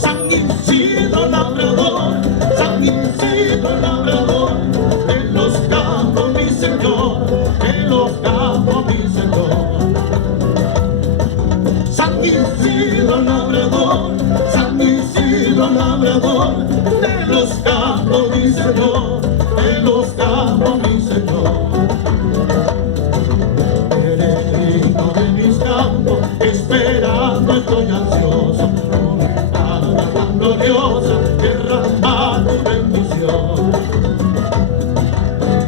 San Isidro labrador, San Isidro labrador, en los campos mi señor, en los campos mi señor. San Isidro labrador, San Isidro labrador, en los campos mi señor, en los campos mi señor. Peregrino de mis campos, esperando estoy ansioso, con mi palabra tan gloriosa, derramar tu bendición.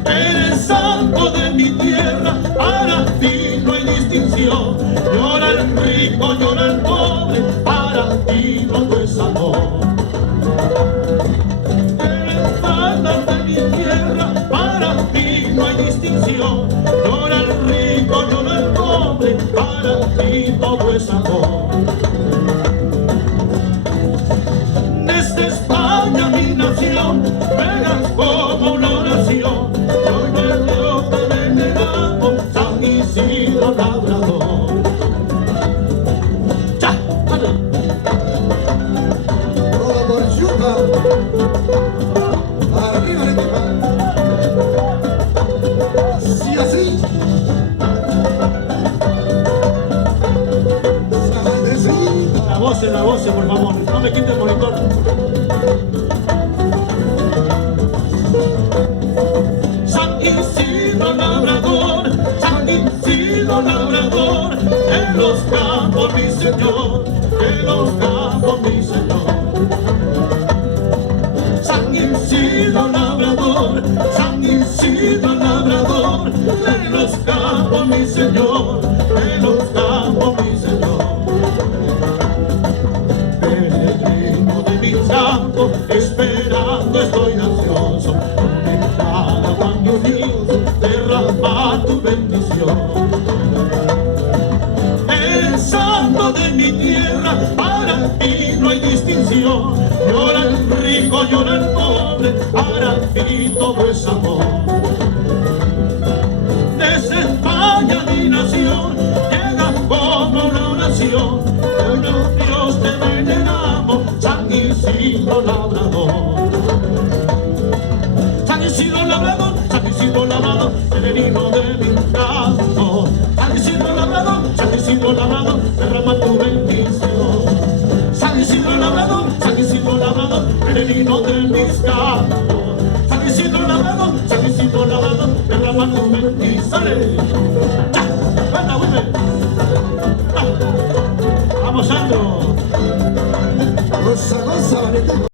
Eres santo de mi tierra, para ti no hay distinción. Llora el rico, llora el pobre, para ti no es amor. Eres santo de mi tierra, para ti no hay distinción. Llora el rico, llora el pobre, para ti todo es amor. Desde España mi nación, vengas como una oración. Hoy Dios te veneramos, San Isidro labrador. ¡Ya! ¡Dale! Todo por Yuca. Arriba de Yuca. Así, así. La voz, por favor, no me quite el monitor. San Isidro labrador, San Isidro labrador, en los campos mi señor, en los campos mi señor. San Isidro labrador, San Isidro labrador, en los campos mi señor, en los campos mi señor. Peregrino de mis campos, esperando estoy ansioso, conectada Juan mi Dios, derramar tu bendición. Eres santo de mi tierra, para ti no hay distinción. Llora el rico, llora el pobre, para ti todo es amor. Desde España mi nación, llega como una oración. Hoy Dios te veneramos, San Isidro labrador. San Isidro labrador, San Isidro labrador, peregrino de mi campo. San Isidro labrador, derrama tu bendición. San Isidro labrador, peregrino de mis campos. San Isidro labrador, derrama tu bendición. ¡Ya! ¡Venga, vuelve! ¡Vamos, Sandro!